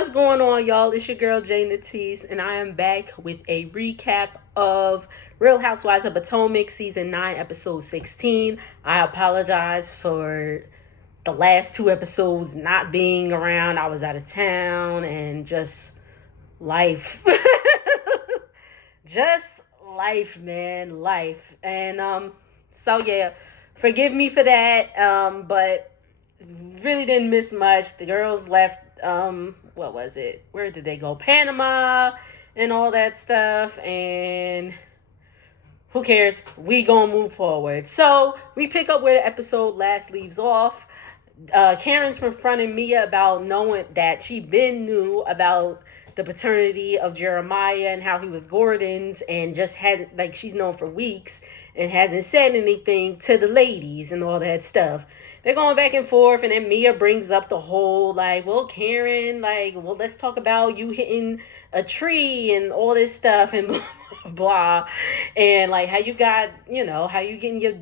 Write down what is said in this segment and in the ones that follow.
What's going on, y'all? It's your girl Jay Natisse, and I am back with a recap of Real Housewives of Potomac season 9 episode 16. I apologize for the last 2 episodes not being around. I was out of town and just life. Just life, man, life. And so yeah, forgive me for that. But really didn't miss much. The girls left what was it? Where did they go? Panama and all that stuff. And who cares? We gonna move forward. So we pick up where the episode last leaves off. Karen's confronting Mia about knowing that she been knew about the paternity of Jeremiah and how he was Gordon's, and just hasn't, like, she's known for weeks and hasn't said anything to the ladies and all that stuff. They're going back and forth, and then Mia brings up the whole, like, well, Karen, like, well, let's talk about you hitting a tree and all this stuff and blah, blah, blah. And, like, how you got, you know, how you getting your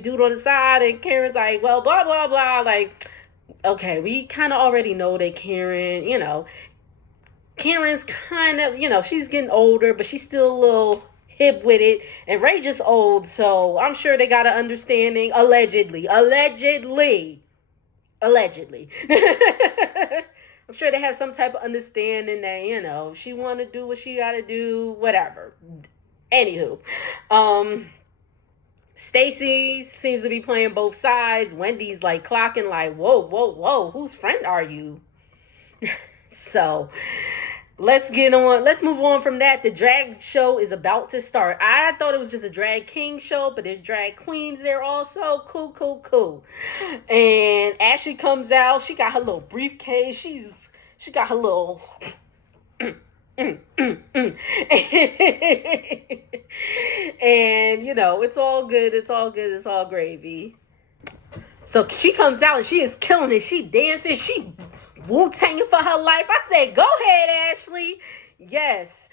dude on the side, and Karen's like, well, blah, blah, blah. Like, okay, we kind of already know that Karen, you know, Karen's kind of, you know, she's getting older, but she's still a little hip with it, and Ray just old, so I'm sure they got an understanding, allegedly. I'm sure they have some type of understanding that, you know, she want to do what she got to do, whatever. Anywho, Stacy seems to be playing both sides. Wendy's like clocking like, whoa, whose friend are you? So let's move on from that. The drag show is about to start. I thought it was just a drag king show, but there's drag queens there also. Cool. And Ashley comes out. She got her little briefcase. She got her little and, you know, it's all good. It's all gravy. So she comes out and she is killing it. She dancing. She Wu-Tanging for her life. I said, go ahead, Ashley. Yes.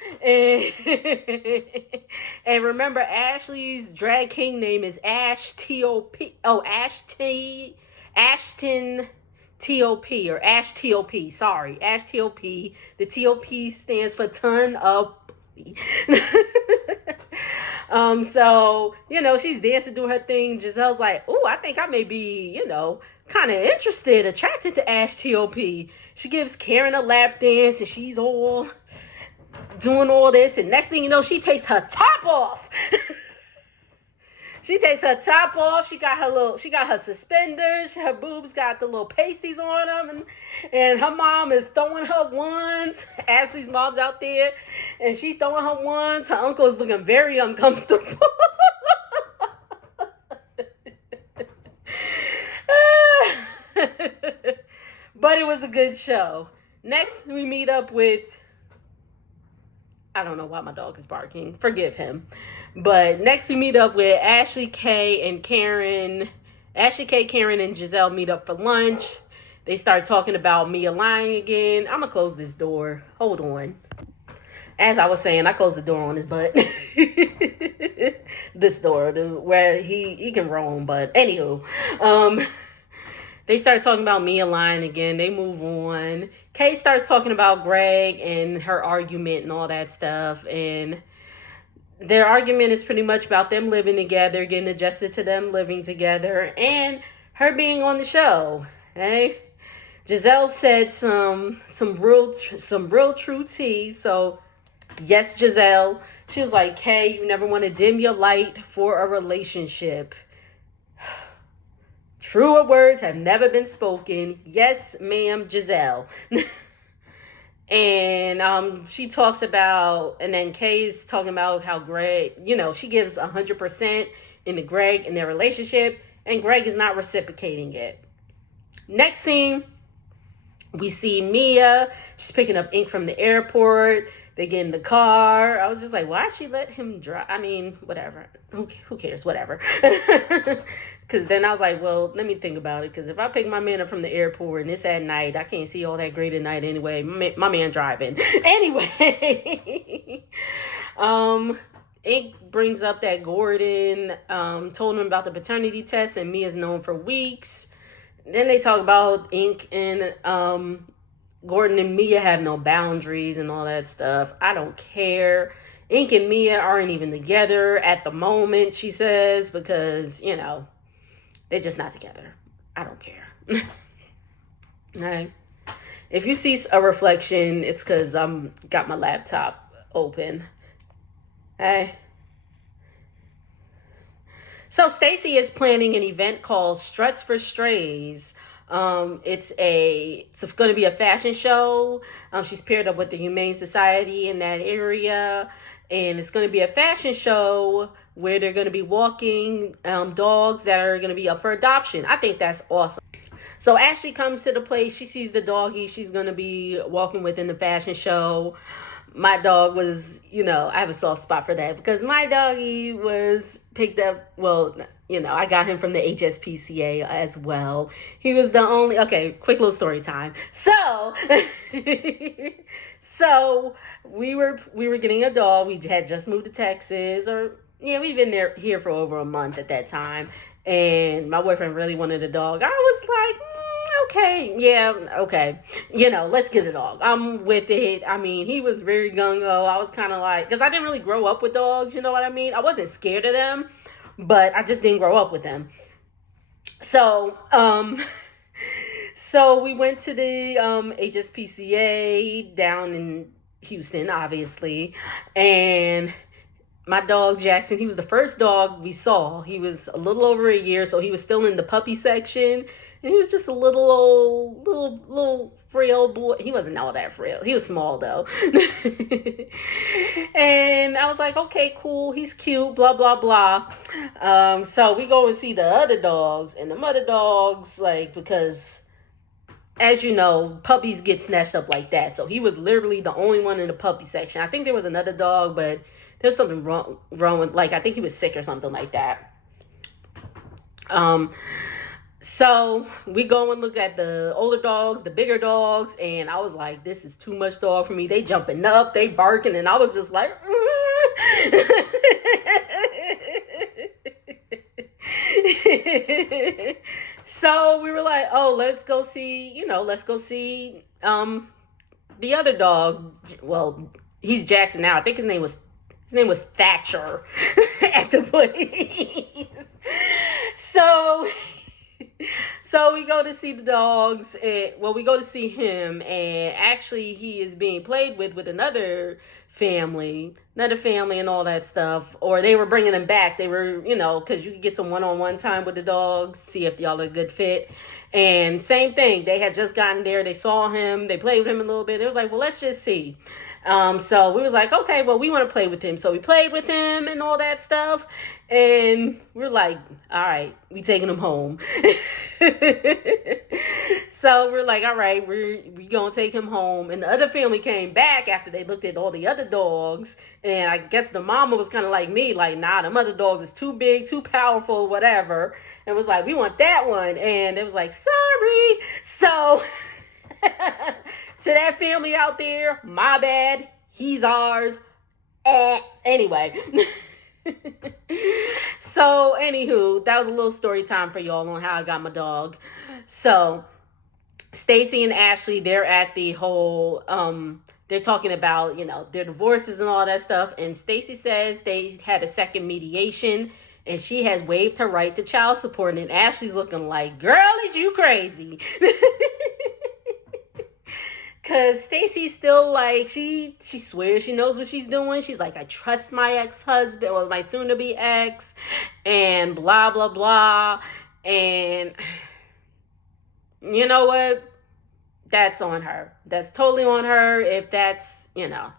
And remember, Ashley's drag king name is Ash T.O.P. Oh, Ashton T.O.P. or Ash T.O.P. Sorry, Ash T.O.P. The T.O.P. stands for ton of pussy. So, you know, she's dancing, doing her thing. Giselle's like, oh, I think I may be, you know, kind of attracted to Ash T.O.P. She gives Karen a lap dance, and she's all doing all this. And next thing you know, she takes her top off. She got her suspenders. Her boobs got the little pasties on them. And her mom is throwing her wands. Ashley's mom's out there. And she throwing her wands. Her uncle is looking very uncomfortable. But it was a good show. Next, we meet up with, I don't know why my dog is barking. Forgive him. But next we meet up with Ashley K and Karen. Ashley K, Karen, and Giselle meet up for lunch. They start talking about Mia lying again. I'm going to close this door. Hold on. As I was saying, I closed the door on his butt. This door, where he can roam. But anywho, they start talking about Mia lying again. They move on. Kay starts talking about Greg and her argument and all that stuff. And their argument is pretty much about them living together, getting adjusted to them living together, and her being on the show. Hey, Giselle said some real true tea. So yes, Giselle. She was like, "Hey, you never want to dim your light for a relationship. Truer words have never been spoken. Yes, ma'am, Giselle." And she talks about, and then Kay's talking about how Greg, you know, she gives 100% into Greg in their relationship, and Greg is not reciprocating it. Next scene, we see Mia. She's picking up ink from the airport. They get in the car. I was just like, why she let him drive? I mean, whatever. Who cares? Whatever. Because then I was like, well, let me think about it. Because if I pick my man up from the airport and it's at night, I can't see all that great at night anyway. My man driving. Anyway. Ink brings up that Gordon told him about the paternity test, and Mia's known for weeks. Then they talk about Ink and Gordon and Mia have no boundaries and all that stuff. I don't care. Ink and Mia aren't even together at the moment, she says, because, you know, they're just not together. I don't care. Right? If you see a reflection, it's because I'm got my laptop open. Hey. So Stacy is planning an event called Struts for Strays. It's going to be a fashion show. She's paired up with the Humane Society in that area, and it's going to be a fashion show where they're going to be walking dogs that are going to be up for adoption. I think that's awesome. So Ashley comes to the place. She sees the doggy she's going to be walking with in the fashion show. My dog was, you know, I have a soft spot for that because my doggy was picked up, well, you know, I got him from the HSPCA as well. He was the only, okay, quick little story time. So, so we were getting a dog. We had just moved to Texas, or, yeah, we've been here for over a month at that time. And my boyfriend really wanted a dog. I was like, okay, yeah, okay. You know, let's get a dog. I'm with it. I mean, he was very gung-ho. I was kind of like, because I didn't really grow up with dogs, you know what I mean? I wasn't scared of them, but I just didn't grow up with them. So, so we went to the HSPCA down in Houston, obviously, and my dog Jackson, he was the first dog we saw. He was a little over a year, so he was still in the puppy section. And he was just a little frail boy. He wasn't all that frail. He was small though. And I was like, okay, cool. He's cute, blah, blah, blah. So we go and see the other dogs, and the other dogs, like, because as you know, puppies get snatched up like that. So he was literally the only one in the puppy section. I think there was another dog, but there's something wrong with, like, I think he was sick or something like that. So we go and look at the older dogs, the bigger dogs, and I was like, this is too much dog for me. They jumping up, they barking, and I was just like, So we were like, oh, let's go see the other dog. Well, he's Jackson now. I think his name was Thatcher at the place. So we go to see the dogs. We go to see him, and actually he is being played with another family and all that stuff. Or they were bringing him back. They were, you know, because you could get some one-on-one time with the dogs, see if y'all are a good fit. And same thing. They had just gotten there. They saw him. They played with him a little bit. It was like, well, let's just see. So we was like, okay, well, we want to play with him. So we played with him and all that stuff. And we're like, all right, we taking him home. So we're like, all right, we gonna take him home. And the other family came back after they looked at all the other dogs. And I guess the mama was kind of like me, like, nah, them other dogs is too big, too powerful, whatever. And was like, we want that one. And it was like, sorry. So to that family out there, my bad. He's ours. Anyway. So, anywho, that was a little story time for y'all on how I got my dog. So, Stacy and Ashley, they're at the whole, they're talking about, you know, their divorces and all that stuff. And Stacy says they had a second mediation, and she has waived her right to child support. And Ashley's looking like, girl, is you crazy? Because Stacy's still like, she swears she knows what she's doing. She's like, I trust my ex-husband, or my soon-to-be ex, and blah, blah, blah. And you know what? That's on her. That's totally on her. If that's, you know.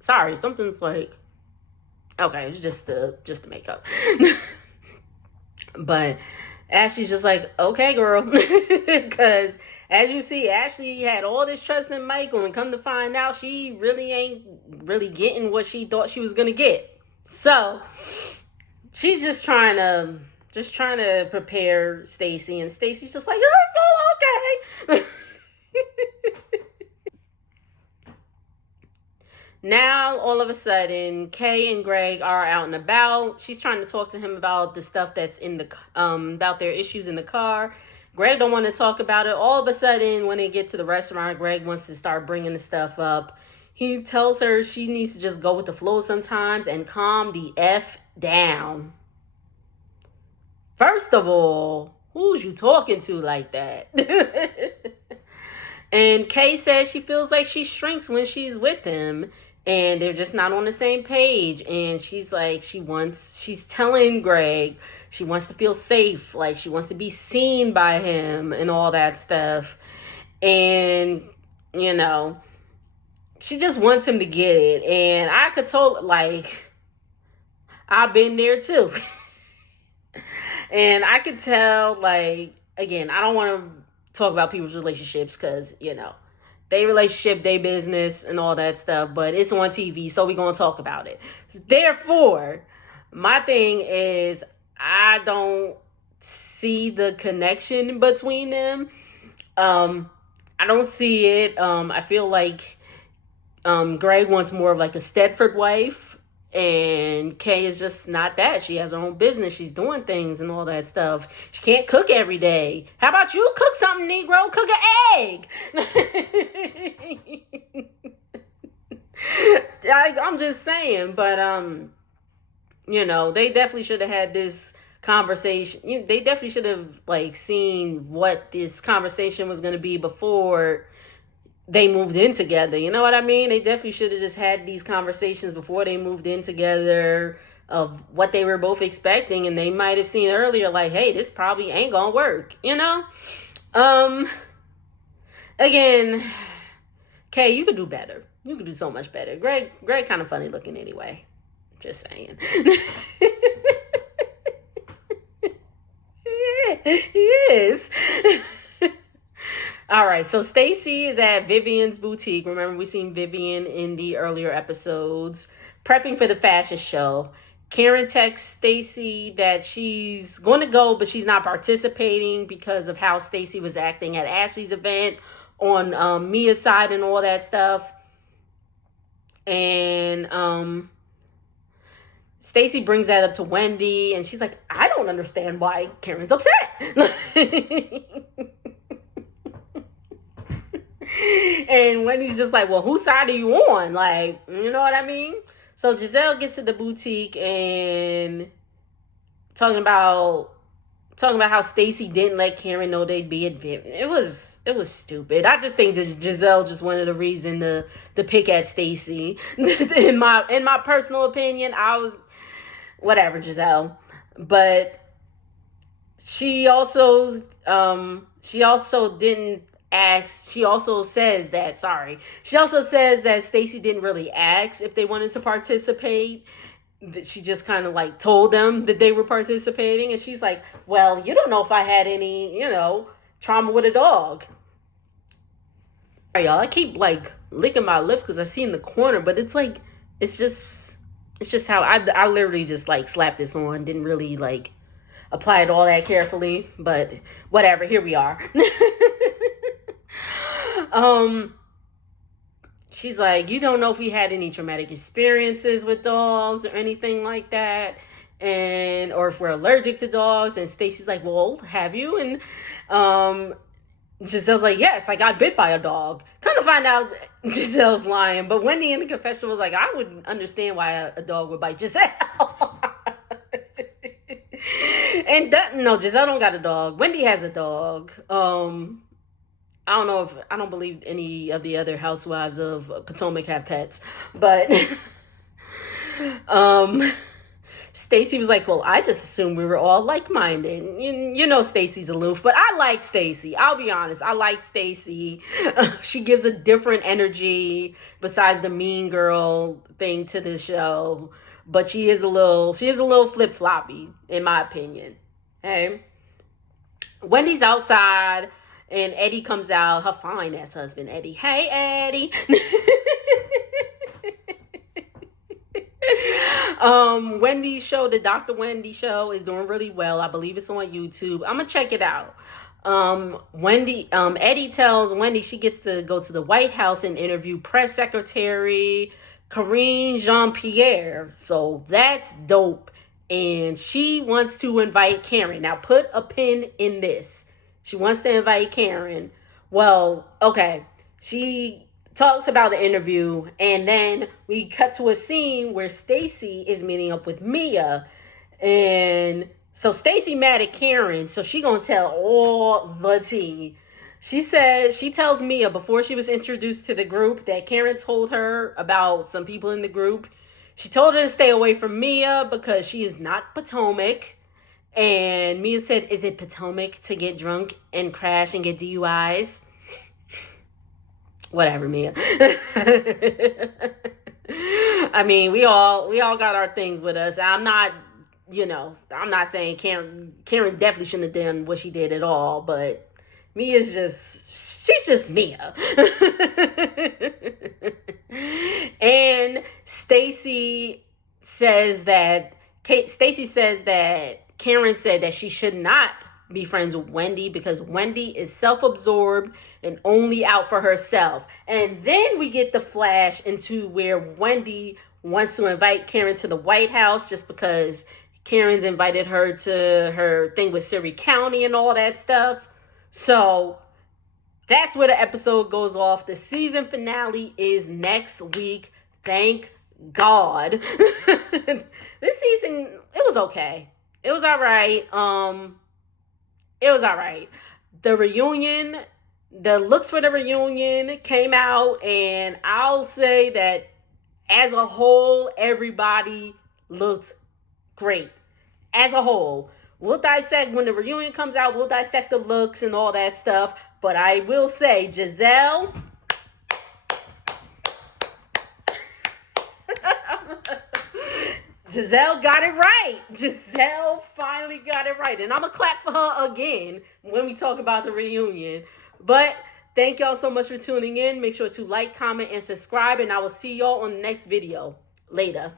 Sorry, something's like, okay, it's just the makeup. But Ashley's just like, okay, girl. Because as you see, Ashley had all this trust in Michael, and come to find out, she really ain't really getting what she thought she was going to get. So she's just trying to prepare Stacy, and Stacy's just like, oh, it's all okay. Now, all of a sudden, Kay and Greg are out and about. She's trying to talk to him about the stuff that's in the, about their issues in the car. Greg don't want to talk about it. All of a sudden, when they get to the restaurant, Greg wants to start bringing the stuff up. He tells her she needs to just go with the flow sometimes and calm the F down. First of all, who's you talking to like that? And Kay says she feels like she shrinks when she's with him. And they're just not on the same page. And she's like, she's telling Greg she wants to feel safe. Like, she wants to be seen by him and all that stuff. And, you know, she just wants him to get it. And I could like, I've been there too. And I could tell, like, again, I don't want to talk about people's relationships because, you know, they relationship, they business, and all that stuff, but it's on TV, so we're going to talk about it. Therefore, my thing is, I don't see the connection between them. I don't see it. I feel like Greg wants more of like a Stedford wife, and Kay is just not that. She has her own business. She's doing things and all that stuff. She can't cook every day. How about you cook something, Negro? Cook an egg. I'm just saying. But, you know, they definitely should have had this conversation. They definitely should have, like, seen what this conversation was going to be before they moved in together. You know what I mean? They definitely should have just had these conversations before they moved in together of what they were both expecting. And they might have seen earlier, like, hey, this probably ain't gonna work, you know? Again, Kay, you could do better. You could do so much better. Greg kind of funny looking anyway. Just saying. He is. All right, so Stacy is at Vivian's boutique. Remember, we seen Vivian in the earlier episodes, prepping for the fashion show. Karen texts Stacy that she's going to go, but she's not participating because of how Stacy was acting at Ashley's event on Mia's side and all that stuff. And Stacy brings that up to Wendy, and she's like, I don't understand why Karen's upset. And Wendy's just like, well, whose side are you on? Like, you know what I mean? So Giselle gets to the boutique and talking about how Stacy didn't let Karen know they'd be at Vivian. It was stupid. I just think that Giselle just wanted a reason to pick at Stacy. in my personal opinion, I was whatever, Giselle. But she also didn't ask. She also says that Stacy didn't really ask if they wanted to participate. That she just kind of like told them that they were participating, and she's like, well, you don't know if I had any, you know, trauma with a dog. All right, y'all, I keep like licking my lips because I see in the corner, but it's like, it's just how I literally just like slapped this on, didn't really like apply it all that carefully, but whatever, here we are. She's like, you don't know if we had any traumatic experiences with dogs or anything like that, or if we're allergic to dogs. And Stacy's like, well, have you? And Giselle's like, yes, I got bit by a dog. Come to find out, Giselle's lying. But Wendy in the confessional was like, I would understand why a dog would bite Giselle. And no, Giselle don't got a dog. Wendy has a dog. I don't believe any of the other housewives of Potomac have pets, but Stacy was like, well, I just assumed we were all like-minded. You know, Stacy's aloof, but I like Stacy. I'll be honest. I like Stacy. She gives a different energy besides the mean girl thing to the show, but she is a little flip-floppy in my opinion. Okay. Wendy's outside. And Eddie comes out, her fine ass husband, Eddie. Hey, Eddie. Wendy's show, the Dr. Wendy show, is doing really well. I believe it's on YouTube. I'm gonna check it out. Eddie tells Wendy she gets to go to the White House and interview press secretary Karine Jean-Pierre. So that's dope. And she wants to invite Karen. Now put a pin in this. She wants to invite Karen. Well, okay. She talks about the interview, and then we cut to a scene where Stacy is meeting up with Mia. And so Stacy mad at Karen, so she gonna tell all the tea. She tells Mia before she was introduced to the group that Karen told her about some people in the group. She told her to stay away from Mia because she is not Potomac. And Mia said, is it Potomac to get drunk and crash and get DUIs? Whatever, Mia. I mean, we all got our things with us. I'm not saying Karen definitely shouldn't have done what she did at all, but she's just Mia. And Stacy says that Karen said that she should not be friends with Wendy because Wendy is self-absorbed and only out for herself. And then we get the flash into where Wendy wants to invite Karen to the White House just because Karen's invited her to her thing with Surrey County and all that stuff. So that's where the episode goes off. The season finale is next week. Thank God. This season, it was okay. It was all right. It was all right. The reunion, the looks for the reunion came out, and I'll say that as a whole, everybody looked great. As a whole. We'll dissect, when the reunion comes out, we'll dissect the looks and all that stuff. But I will say, Giselle, Giselle got it right. Giselle finally got it right. And I'm going to clap for her again when we talk about the reunion. But thank y'all so much for tuning in. Make sure to like, comment, and subscribe. And I will see y'all on the next video. Later.